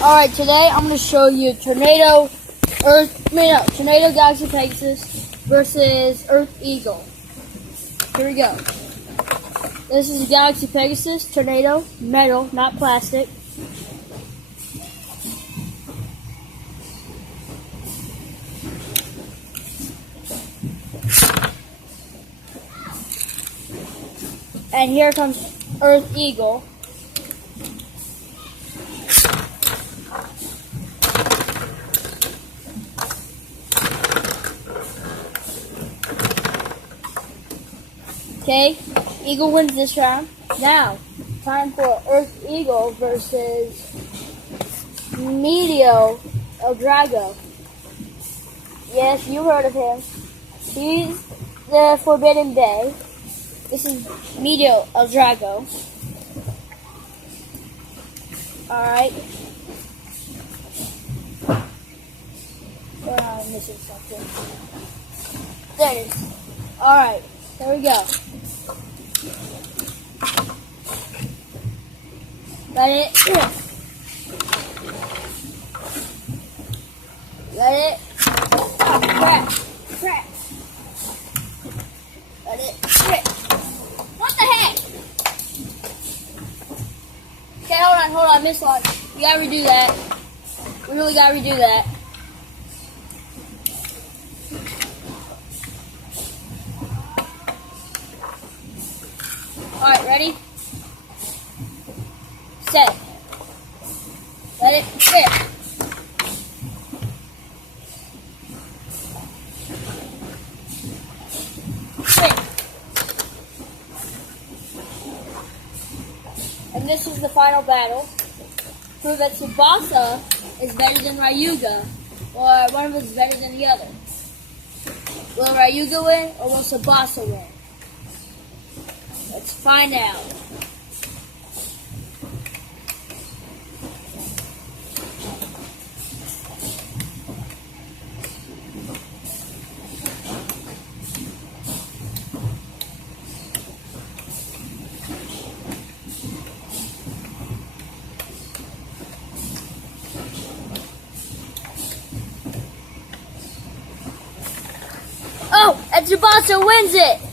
Alright, today I'm going to show you Tornado Galaxy Pegasus versus Earth Eagle. Here we go. This is Galaxy Pegasus, Tornado, metal, not plastic. And here comes Earth Eagle. Okay, Eagle wins this round. Now, time for Earth Eagle versus Meteo Ldrago. Yes, you heard of him. He's the Forbidden Bay. This is Meteo Ldrago. Alright. I'm missing something. There it is. Alright, there we go. Let it rip. Let it crack. Let it rip. What the heck? Okay, hold on, missed one. We gotta redo that. We really gotta redo that. Alright, ready? Set. Let it rip. Rip. And this is the final battle. Prove that Tsubasa is better than Ryuga, or one of them is better than the other. Will Ryuga win, or will Tsubasa win? Let's find out. Oh, and Tsubasa wins it!